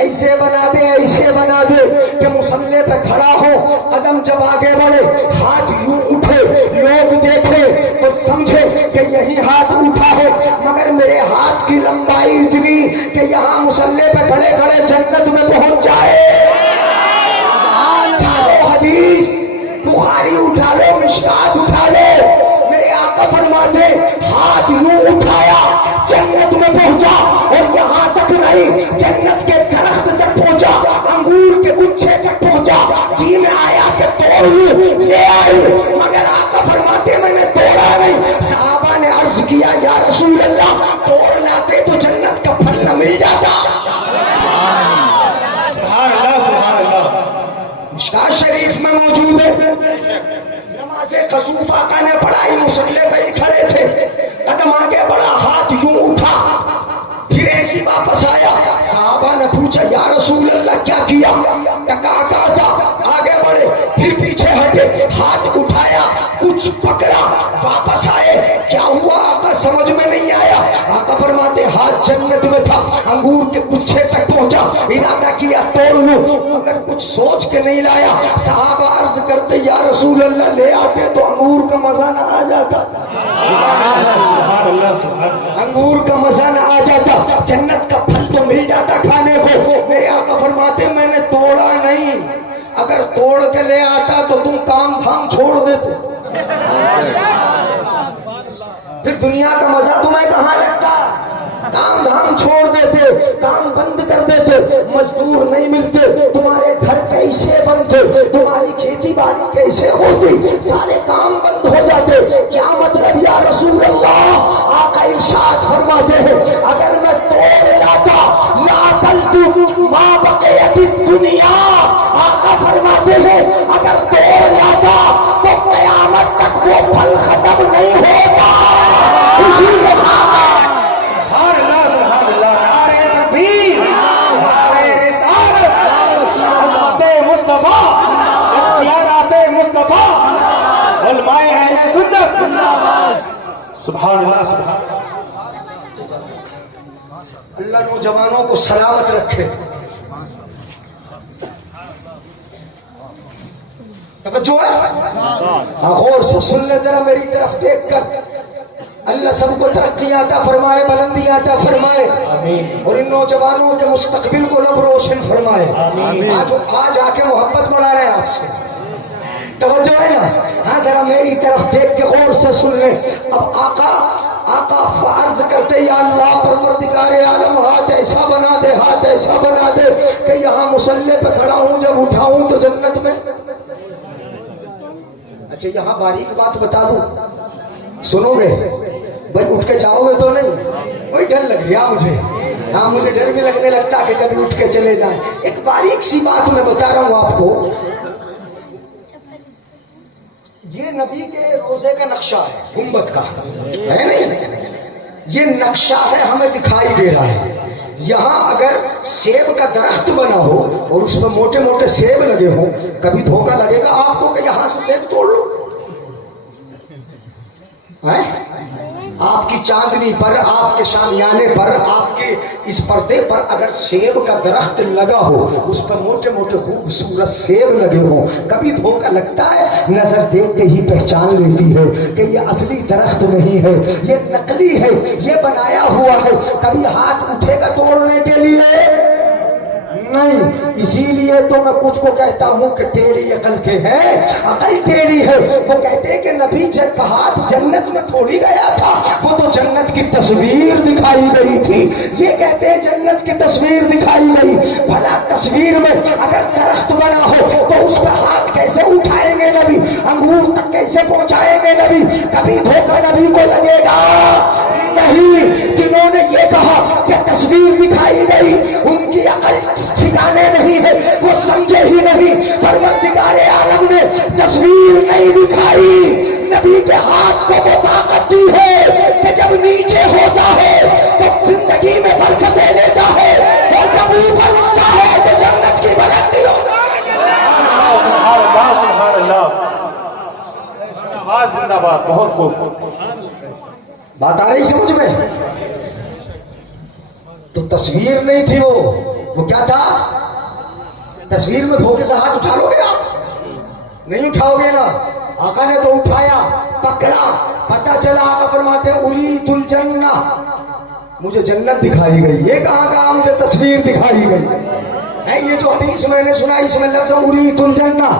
ایسے بنا دے کہ مصلی پہ کھڑا ہو، قدم جب آگے بڑھے ہاتھ یوں اٹھے، لوگ دیکھے تو سمجھے کہ یہی ہاتھ اٹھا ہے، مگر میرے ہاتھ کی لمبائی اتنی کہ یہاں مصلی پہ کھڑے کھڑے جنت میں پہنچ جائے۔ حدیث بخاری اٹھا لو، مشکات اٹھا لو، میرے آقا فرماتے ہاتھ یوں اٹھایا جنت میں پہنچا، اور یہاں تک نہیں جنت کے درخت تک پہنچا، انگور کے گچھے تک پہنچا، جی میں آیا کہ توڑ لوں، لے آئی، مگر آقا فرماتے میں نے توڑا نہیں۔ صحابہ نے عرض کیا یا رسول اللہ توڑ لاتے تو جنت کا پھل نہ مل جاتا۔ مشکات شریف میں موجود ہے، نماز خسوف آقا نے پڑھائی، مصلی پہ ہی کھڑے تھے، قدم آگے بڑھا، ہاتھ یوں اٹھا، پھر ایسی واپس آیا۔ صحابہ نے پوچھا یا رسول اللہ کیا کیا؟ ٹکا تھا، آگے بڑھے، پھر پیچھے ہٹے، ہاتھ اٹھایا، کچھ پکڑا، واپس آئے، کیا ہوا آقا سمجھ میں نہیں آیا؟ آقا فرماتے ہاتھ جنت میں تھا، انگور کے گچھے تک پہنچا، ارادہ کیا توڑ لوں، مگر کچھ سوچ کے نہیں لایا۔ صحابہ عرض کرتے یا رسول اللہ لے آتے تو انگور کا مزہ نہ آ جاتا، انگور کا مزہ نہ آ جاتا، جنت کا پھل تو مل جاتا کھانے کو۔ میرے آقا فرماتے میں نے توڑا نہیں، اگر توڑ کے لے آتا تو تم کام دھام چھوڑ دیتے، پھر دنیا کا مزہ تمہیں کہاں لگتا؟ کام دھام چھوڑ دیتے، کام بند کر دیتے، مزدور نہیں ملتے، تمہارے گھر کیسے بنتے، تمہاری کھیتی باڑی کیسے ہوتی، سارے کام بند ہو جاتے۔ کیا مطلب یا رسول اللہ؟ آقا ارشاد فرماتے ہیں اگر میں توڑ لاتا لَأَكَلْتُ مَا بَقِيَتِ الدُّنْيَا، آقا فرماتے ہیں اگر توڑ لاتا تو قیامت تک وہ پھل ختم نہیں ہوگا۔ اسی لیے سبحان اللہ، سبحان اللہ، نوجوانوں کو سلامت رکھے۔ توجہ ہے، غور سے سن لے ذرا میری طرف دیکھ کر۔ اللہ سب کو ترقی عطا فرمائے، بلندی عطا فرمائے، اور ان نوجوانوں کے مستقبل کو لب روشن فرمائے۔ آج آ کے محبت بڑھا رہے ہیں آپ سے، توجہ ہے نا؟ ہاں ذرا میری طرف دیکھ کے غور سے سن لیں۔ اب آقا عرض کرتے یا اللہ پروردگار عالم ہاتھ ایسا بنا دے، ہاتھ ایسا بنا دے کہ یہاں مصلی پہ کھڑا ہوں، جب اٹھاؤں تو جنت میں۔ اچھا یہاں باریک بات بتا دوں، سنو گے بھائی؟ اٹھ کے جاؤ گے تو نہیں؟ وہی ڈر لگ گیا مجھے، ہاں مجھے ڈر بھی لگنے لگتا کہ کبھی اٹھ کے چلے جائیں۔ ایک باریک سی بات میں بتا رہا ہوں آپ کو، یہ نبی کے روزے کا نقشہ ہے، گنبد کا ہے نہیں، یہ نقشہ ہے، ہمیں دکھائی دے رہا ہے۔ یہاں اگر سیب کا درخت بنا ہو اور اس میں موٹے موٹے سیب لگے ہوں، کبھی دھوکہ لگے گا آپ کو کہ یہاں سے سیب توڑ لو؟ آپ کی چاندنی پر، آپ کے شامیانے پر، آپ کے اس پردے پر اگر سیب کا درخت لگا ہو، اس پر موٹے موٹے خوبصورت سیب لگے ہوں، کبھی دھوکہ لگتا ہے؟ نظر دیکھ کے ہی پہچان لیتی ہے کہ یہ اصلی درخت نہیں ہے، یہ نقلی ہے، یہ بنایا ہوا ہے۔ کبھی ہاتھ اٹھے گا توڑنے کے لیے؟ نہیں۔ اسی لیے تو میں کچھ کو کہتا ہوں کہ ٹیڑھی عقل کے ہیں، عقل ٹیڑھی ہے۔ وہ کہتے ہیں کہ نبی جب کا ہاتھ جنت میں تھوڑی گیا تھا، وہ تو جنت کی تصویر دکھائی گئی تھی۔ یہ کہتے ہیں جنت کی تصویر دکھائی گئی، بھلا تصویر میں اگر درخت بنا ہو تو اس پہ ہاتھ کیسے اٹھائیں گے نبی؟ انگور تک کیسے پہنچائیں گے نبی؟ کبھی دھوکہ نبی کو لگے گا نہیں۔ جنہوں نے یہ کہا کہ تصویر دکھائی گئی، ان کی عقل ٹھکانے نہیں ہے، وہ سمجھے ہی نہیں۔ پروردگار عالم نے تصویر نہیں دکھائی، نبی کے ہاتھ کو وہ طاقت دی ہے کہ جب نیچے ہوتا ہے تو زندگی میں برکتیں لیتا ہے، اور جب اوپر اٹھتا ہے تو جنت کی بلندی ہوتا ہے۔ سبحان اللہ، زندہ باد، بہت خوب۔ بات آ رہی سمجھ میں؟ تو تصویر نہیں تھی، وہ وہ کیا تھا؟ تصویر میں دھوکے سے ہاتھ اٹھا لو گے آپ؟ نہیں اٹھاؤ گے نا. آقا نے تو اٹھایا, پکڑا, پتا چلا. آقا فرماتے اریت الجنہ, مجھے جنت دکھائی گئی. یہ کہا مجھے تصویر دکھائی گئی ہے. یہ جو حدیث میں نے سنا اس میں لفظ اریت الجنہ,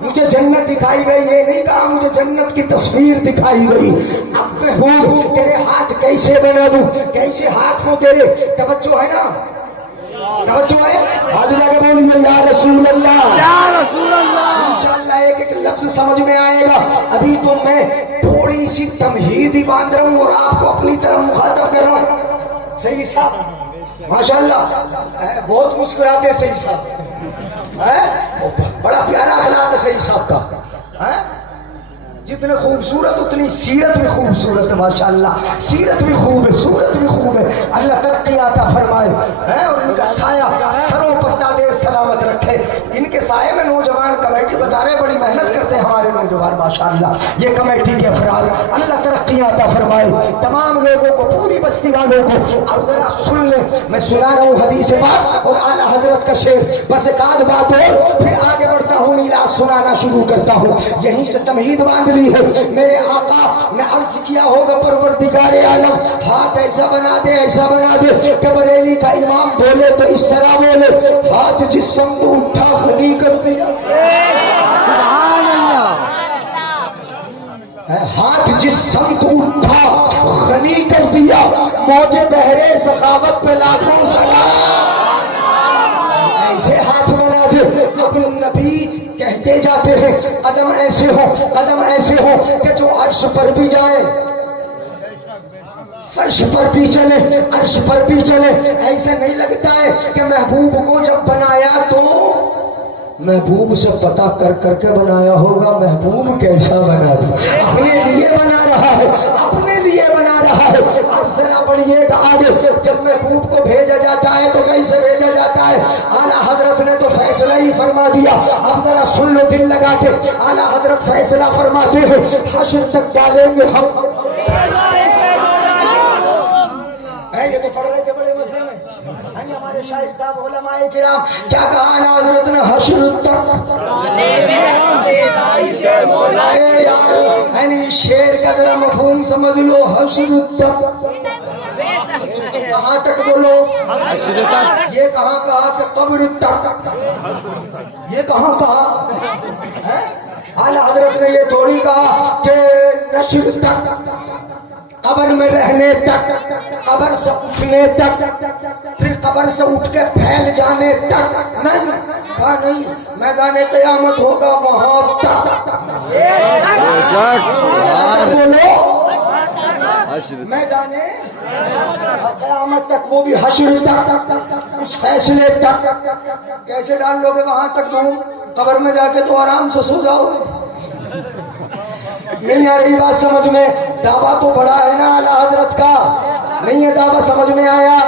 مجھے جنت دکھائی گئی. یہ نہیں کہا مجھے جنت کی تصویر دکھائی گئی. اب میں ہوں تیرے ہاتھ کیسے بنا دوں, کیسے ہاتھ ہوں تیرے. توجہ ہے نا, توجہ ہے. آج لگا کے بولیے یا رسول اللہ, یا رسول اللہ. انشاءاللہ ایک ایک لفظ سمجھ میں آئے گا. ابھی تو میں تھوڑی سی تمہید ہی باندھ رہا ہوں اور آپ کو اپنی طرف مخاطب کر رہا ہوں. صحیح صاحب ماشاءاللہ, بہت مسکراتے ہیں صحیح صاحب, بڑا پیارا اخلاق ہے صحیح صاحب کا. جتنے خوبصورت اتنی سیرت بھی خوبصورت ہے ماشاءاللہ. سیرت بھی خوب ہے, صورت بھی خوب ہے. اللہ ترقی عطا فرمائے اور ان کا سایہ سروں پر دے سلامت رکھے. ان کے سائے میں نوجوان کمیٹی بتا رہے بڑی محنت کرتے ہیں ہمارے نوجوان ماشاءاللہ. یہ کمیٹی کے افراد اللہ ترقی عطا فرمائے تمام لوگوں کو, پوری بستی والوں کو. اب ذرا سن لیں, میں سنا رہا ہوں حدیث پاک اور اعلیٰ حضرت کا شعر. بس ایک آدھ بات اور پھر آگے بڑھتا ہوں, میلاد سنانا شروع کرتا ہوں. یہیں سے تمہید باندھ ہے. میرے آقا نے عرض کیا ہوگا پروردگار عالم ہاتھ ایسا بنا دے, ایسا بنا دے کہ بریلی کا امام بولے تو اس طرح بولے, ہاتھ جس سمت اٹھا خلی کر دیا. سبحان اللہ. ہاتھ جس سمت اٹھا خلی کر دیا, موجے بہرے سخاوت پہ لاکھوں سلام. ایسے ہاتھ بنا دے. ابو نبی کہتے جاتے ہیں قدم ایسے ہو, قدم ایسے ہو کہ جو عرش پر بھی جائے, فرش پر بھی چلے, عرش پر بھی چلے. ایسے نہیں لگتا ہے کہ محبوب کو جب بنایا تو محبوب سے پتا کر کر کے بنایا ہوگا محبوب کیسا بنا دو. اپنے لیے بنا رہا ہے, اپنے لیے بنا رہا ہے. اب ذرا پڑھیے گا آگے, جب محبوب کو بھیجا جاتا ہے تو کیسے بھیجا جاتا ہے؟ اعلیٰ حضرت نے تو فیصلہ ہی فرما دیا. اب ذرا سن لو دل لگا کے, اعلیٰ حضرت فیصلہ فرماتے ہیں حشر تک ڈالیں گے ہم. یہ تو پڑھ رہے تھے بڑے مزے میں. ہمارے شاہد صاحب علماء کرام کیا کہا اعلیٰ حضرت نے؟ حشر تک. یعنی شیر کا ذرا مفہوم سمجھ لو. حشر تک کہاں تک بولو؟ یہ کہاں کہا کہ قبر تک؟ یہ کہاں کہا؟ اعلیٰ حضرت نے یہ تھوڑی کہا کہ نشر تک, قبر میں رہنے تک, قبر سے اٹھنے تک, پھر قبر سے اٹھ کے پھیل جانے تک. نہیں کہا, نہیں میدان قیامت ہوگا وہاں تک. بولو میدان قیامت تک, وہ بھی حشر تک, اس فیصلے تک. کیسے ڈال لو گے وہاں تک تم؟ قبر میں جا کے تو آرام سے سو جاؤ. نہیں آ رہی بات سمجھ میں؟ دعویٰ تو بڑا ہے نا اعلیٰ حضرت کا, نہیں ہے دعویٰ سمجھ میں آیا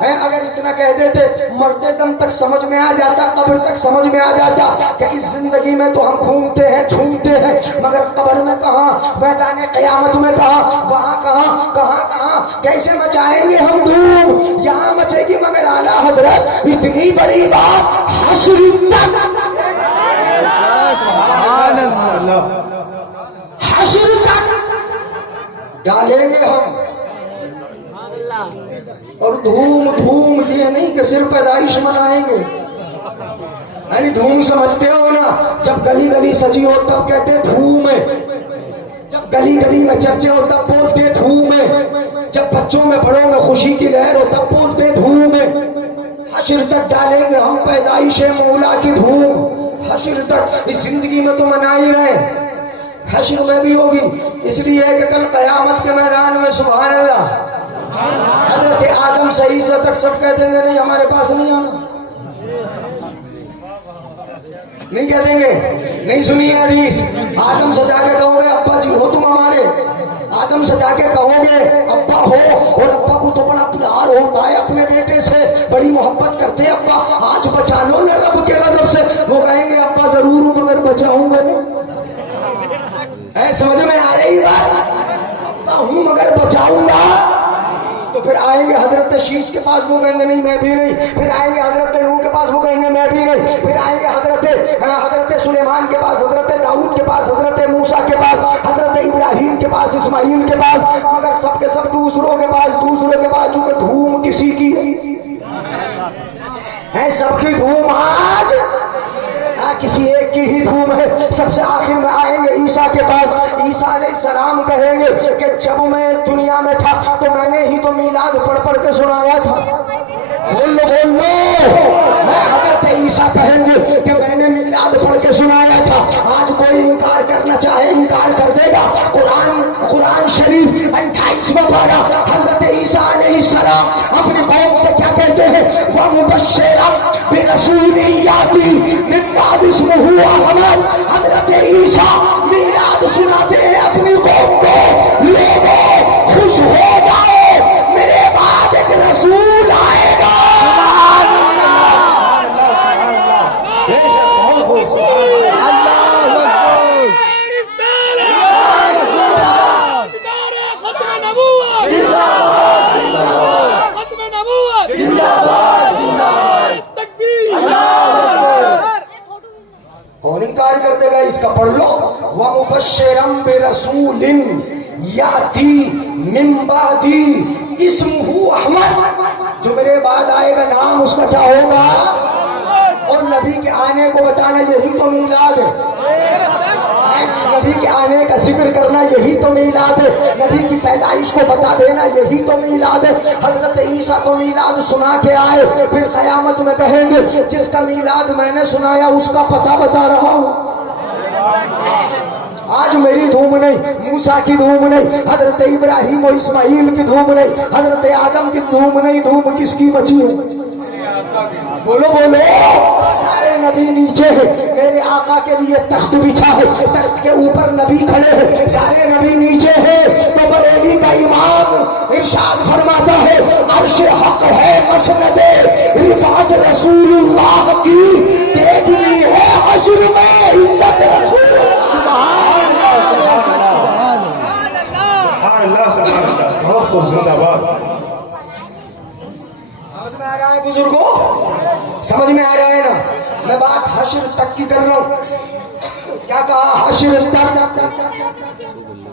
ہے؟ اگر اتنا کہہ دیتے مرتے دم تک سمجھ میں آ جاتا, قبر تک سمجھ میں آ جاتا کہ اس زندگی میں تو ہم گھومتے ہیں جھومتے ہیں, مگر قبر میں کہاں, میدان قیامت میں کہاں, وہاں کہاں, کہاں کہاں, کیسے مچائیں گے ہم دھوم؟ یہاں مچے گی. مگر اعلیٰ حضرت اتنی بڑی بات حشر تک, حشر تک ڈالیں گے ہم. اور دھوم دھوم یہ نہیں کہ صرف پیدائش منائیں گے. یعنی دھوم سمجھتے ہو نا, جب گلی گلی سجی ہو تب کہتے دھوم ہے, جب گلی گلی میں چرچے ہو تب بولتے دھوم ہے, جب بچوں میں بڑوں میں خوشی کی لہر ہو تب بولتے دھوم ہے. حشر تک ڈالیں گے ہم پیدائش مولا کی دھوم. حشر تک اس زندگی میں تو منا ہی رہے, حشر میں بھی ہوگی. اس لیے کہ کل قیامت کے میدان میں سبحان اللہ حضرت آدم سے عیسیٰ تک سب کہہ دیں گے نہیں ہمارے پاس نہیں آنا. نہیں کہہ دیں گے؟ نہیں سنی حدیث؟ آدم سے جا کے کہو گے ابا جی ہو تم ہمارے, آدم سے جا کے کہو گے ابا ہو, اور ابا کو تو بڑا پیار ہوتا ہے اپنے بیٹے سے, بڑی محبت کرتے ہیں ابا, آج بچا لو میں رب کے غضب سے. وہ کہیں گے ابا ضرور ہوں مگر بچاؤں گا نہیں. سمجھ میں آ رہی بات؟ ابا ہوں مگر بچاؤں گا. تو پھر آئیں گے حضرت حضرت شیش کے پاس، وہ کہیں گے نہیں میں بھی نہیں. پھر آئیں گے حضرت نوح کے پاس، وہ کہیں گے میں بھی نہیں. پھر آئیں گے حضرت سلیمان کے پاس، حضرت داؤد کے پاس، حضرت موسیٰ کے پاس، حضرت ابراہیم کے پاس، اسماعیل کے پاس. مگر سب کے سب دوسروں کے پاس چونکہ دھوم کسی کی ہے، سب کی دھوم آج کسی ایک کی ہی دھوم ہے. سب سے آخر میں آئیں گے عیسیٰ کے پاس. عیسیٰ علیہ السلام کہیں گے کہ جب میں دنیا میں تھا تو میں نے ہی تو میلاد پڑھ کے سنایا تھا. بولو حضرت عیسیٰ کہیں گے کہ میں نے میلاد پڑھ کے سنایا تھا. آج کوئی انکار کرنا چاہے انکار کر دے گا. قرآن شریف 28واں پارہ حضرت عیسیٰ علیہ السلام اپنی قوم سے کیا کہتے ہیں؟ وَمُبَشِّرًا بِرَسُولٍ يَأْتِي مِن بَعْدِ اسْمُهُ أَحْمَدُ. حضرت عیسیٰ میلاد سناتے ہیں اپنی قوم کو، لوگوں خوش ہو جاؤ میرے بعد ایک رسول آئے گا. اور انکار کر دے گا اس کا پڑھ لو. وَمُبَشِّرًا بِرَسُولٍ يَأْتِي مِن بَعْدِي اسْمُهُ أَحْمَدُ. جو میرے بعد آئے گا نام اس کا کیا ہوگا؟ اور نبی کے آنے کو بتانا یہی تو میلاد ہے. نبی کے آنے کا ذکر کرنا یہی تو میلاد ہے. نبی کی پیدائش کو بتا دینا یہی تو میلاد ہے. حضرت عیسیٰ کو میلاد سنا کے آئے، پھر قیامت میں کہیں گے جس کا میلاد میں نے سنایا اس کا پتہ بتا رہا ہوں. آج میری دھوم نہیں، موسیٰ کی دھوم نہیں، حضرت ابراہیم و اسماعیل کی دھوم نہیں، حضرت آدم کی دھوم نہیں. دھوم کس کی بچی ہے؟ بولو سارے نبی نیچے ہیں. میرے آقا کے لیے تخت بچھا ہے، تخت کے اوپر نبی کھڑے ہیں، سارے نبی نیچے ہیں. تو بریلی کا امام ارشاد فرماتا ہے عرش حق ہے مسند رفعت رسول اللہ کی، دیکھنی ہے حشر میں عزت رسول اللہ. سبحان اللہ سبحان اللہ سبحان اللہ. بہت خوب، زندہ باد. سمجھ میں آ رہا ہے بزرگوں؟ سمجھ میں آ رہا ہے نا؟ میں بات حشر تک کی کر رہا ہوں. کیا کہا؟ حشر تک.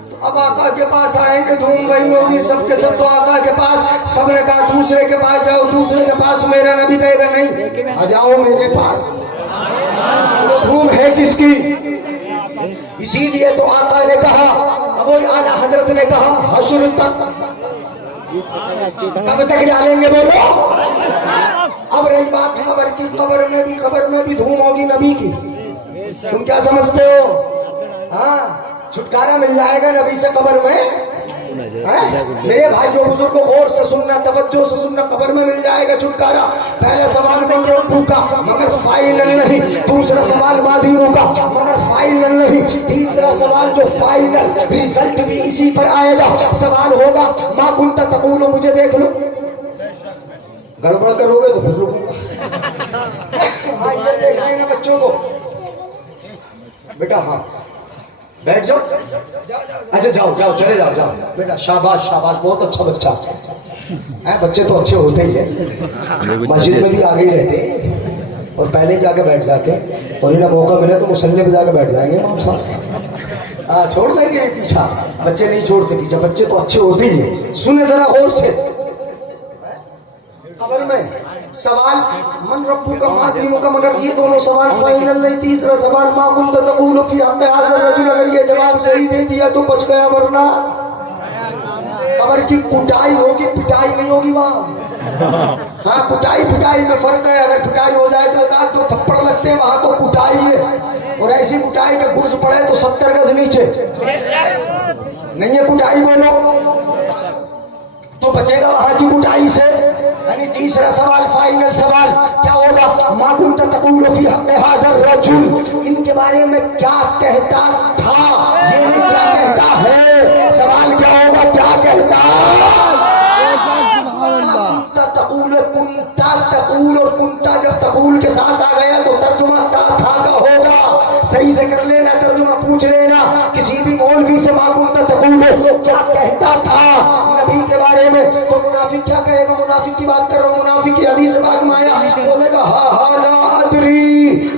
تو اب آقا کے پاس آئیں گے، دھوم وہی ہوگی سب کے سب. تو آقا کے پاس سب نے کہا دوسرے کے پاس جاؤ، دوسرے کے پاس. میرا نبی کہے گا نہیں، آ جاؤ میرے پاس. وہ دھوم ہے کس کی؟ اسی لیے تو آقا نے کہا، ابو اعلیٰ حضرت نے کہا حشر تک. کب تک ڈالیں گے بولو؟ اب رہی بات قبر کی، قبر میں بھی دھوم ہوگی نبی کی. تم کیا سمجھتے ہو؟ ہاں چھٹکارا مل جائے گا نبی سے قبر میں. میرے بھائیوں بزرگوں غور سے سننا، توجہ سے سننا، قبر میں مل جائے گا چھٹکارا. پہلا سوال منگروں کا مگر فائنل نہیں، دوسرا سوال مادینوں کا مگر فائنل نہیں، تیسرا سوال جو فائنل ریزلٹ بھی اسی پر آئے گا. سوال ہوگا ما کنت تقول، مجھے دیکھ لو. گڑبڑ کرو گے تو پھر رکوں گا. دیکھ لیں گے بچوں کو. بیٹا ہاں بیٹھ جاؤ. اچھا جاؤ چلے جاؤ بیٹا. شاباش بہت اچھا بچہ ہے. بچے تو اچھے ہوتے ہی ہیں، مسجد میں بھی آگے ہی رہتے ہیں اور پہلے ہی جا کے بیٹھ جاتے ہیں. اور انہیں موقع ملے تو مصلی پہ جا کے بیٹھ جائیں گے امام صاحب. چھوڑ دیں گے پیچھا. بچے نہیں چھوڑتے پیچھا، بچے تو اچھے ہوتے ہی ہیں. سنیں ذرا غور سے. قبر میں سوال من ربو کا ما دینوں کا، مگر یہ دونوں سوال فائنل نہیں. تیسرا سوال ما کنت تقول فی حق ھذا الرجل، اگر یہ جواب صحیح دے دیا تو بچ گیا، ورنہ قبر کی کٹائی ہوگی، پٹائی نہیں ہوگی وہاں. ہاں پٹائی میں فرق ہے. اگر پٹائی ہو جائے تو ایک آدھ دو تھپڑ لگتے ہیں، وہاں تو کٹائی ہے. اور ایسی کٹائی کے گرز پڑے تو 70 گز نیچے نہیں ہے کٹائی. بولو تو بچے گا وہاں کی کٹائی سے. یعنی تیسرا سوال فائنل سوال کیا ہوگا؟ ما کنت تقول فی حق ھذا الرجل، ان کے بارے میں کیا کہتا تھا، یہ نہیں کیا کہتا ہے. سوال کیا ہوگا؟ کیا کہتا؟ کنتا تقول، اور کنتا جب تقول کے ساتھ آ گیا تو ترجمہ تھا کا ہوگا. صحیح سے کر لینا ترجمہ. پوچھ لینا کسی بھی مولوی سے ما کنت تقول کیا کہتا تھا نبی کے بارے میں، تو منافق کیا کہے گا؟ منافق کی بات کر رہا ہوں، منافق کی حدیث پاک میں آیا، بولے گا ہا لا ادری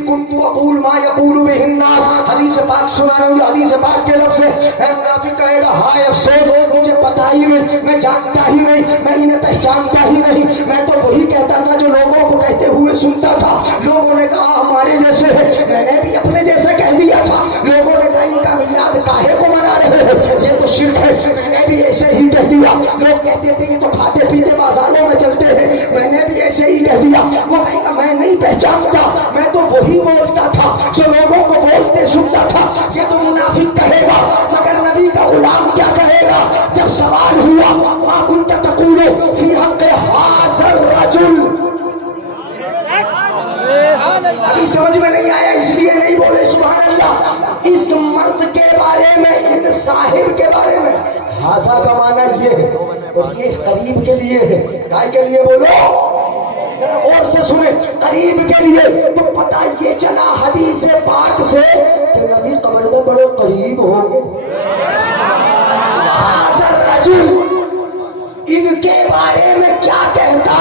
کنت اقول ما یقول به الناس، حدیث پاک سنا رہا ہوں، حدیث پاک کے لفظ ہے۔ منافق کہے گا ہائے افسوس، مجھے پتا ہی نہیں، میں جانتا ہی نہیں، میں انہیں پہچانتا ہی نہیں، میں تو وہی کہتا تھا جو لوگوں کو کہتے ہوئے سنتا تھا، لوگوں نے کہا ہمارے جیسے ہے، میں نے بھی اپنے جیسے کہہ دیا تھا، لوگوں نے کہا ان کا میلاد کاہے کو منا رہے ہیں، یہ تو شرک ہے، میں نے بھی ایسے ہی کہہ دیا، لوگ کہتے تھے یہ تو کھاتے پیتے بازاروں میں چلتے ہیں، میں نے بھی ایسے ہی کہہ دیا، وہ کہے گا میں نہیں پہچانتا، میں تو وہی بولتا تھا جو لوگوں کو بولتے سنتا تھا، یہ تو منافق کہے گا۔ مگر نبی کا غلام کیا کہے گا جب سوال ہوا ما کنت تقول فی حق ھذا الرجل؟ ابھی سمجھ میں نہیں آیا اس لیے نہیں بولے سبحان اللہ، اس مرد کے بارے میں، ان صاحب کے بارے میں، ھذا کا معنی یہ ہے اور یہ قریب کے لیے ہے، کائے کے لیے بولو اور سے سنے، قریب کے لیے، تو پتہ یہ چلا حدیث پاک سے کہ نبی قبر میں بڑے قریب ہوں گے۔ ھذا الرجل ان کے بارے میں کیا کہتا؟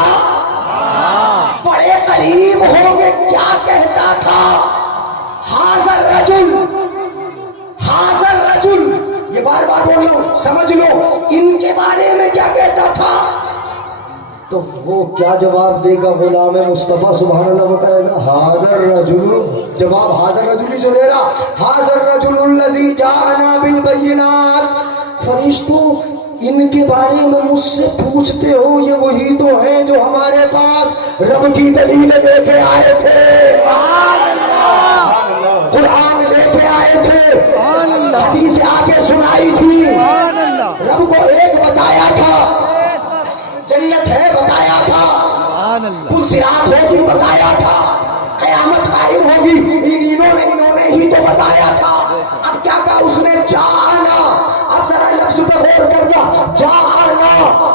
بڑے قریب ہوں گے، کیا کہتا تھا؟ ھذا الرجل، ھذا الرجل، یہ بار بار بول رہا ہوں سمجھ لو، ان کے بارے میں کیا کہتا تھا؟ تو وہ کیا جواب دے گا غلام مصطفیٰ سبحان اللہ؟ وہ کہے گا ھذا الرجل، جواب ھذا الرجل ہی سے دے رہا، ھذا الرجل الذی جاءنا بالبینات، فرشتوں ان کے بارے میں مجھ سے پوچھتے ہو، یہ وہی تو ہیں جو ہمارے پاس رب کی دلیلیں لے کے آئے تھے، قرآن لے کے آئے تھے، حدیث آگے سنائی تھی، رب کو ایک بتایا تھا، جنت ہے بتایا تھا، پل صراط ہوگی بتایا تھا، قیامت قائم ہوگی انہوں نے ہی تو بتایا تھا۔ اب کیا کہا اس نے؟ جانا، اب ذرا لفظ پہ غور کرنا، جانا،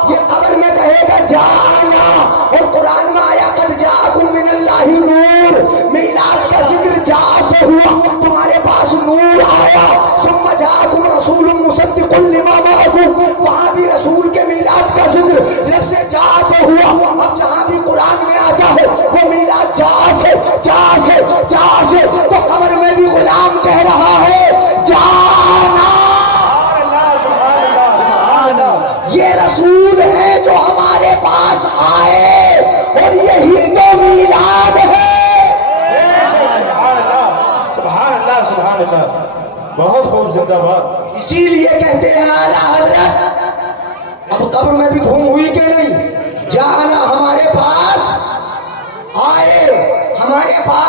یہ قبر میں کہے گا جانا، اور قرآن میں آیا قد جاءکم من اللہ نور، میلاد کا ذکر جا سے ہوا، تمہارے پاس نور آیا، ثم جاءکم رسول مصدق لما معکم، وہاں بھی رسول کے میلاد کا ذکر لفظ جا سے ہوا۔ اب جہاں بھی قرآن میں آتا ہے وہ میلاد جا سے، جا سے، جا سے، تو قبر میں بھی غلام کہہ رہا ہے جانا، یہ رسول ہے جو ہمارے پاس آئے اور یہی تو میلاد ہے۔ سبحان اللہ سبحان اللہ، بہت خوب، زندہ باد۔ اسی لیے کہتے ہیں اعلیٰ حضرت اب قبر میں بھی دھوم ہوئی کہ نہیں؟ جانا ہمارے پاس آئے، ہمارے پاس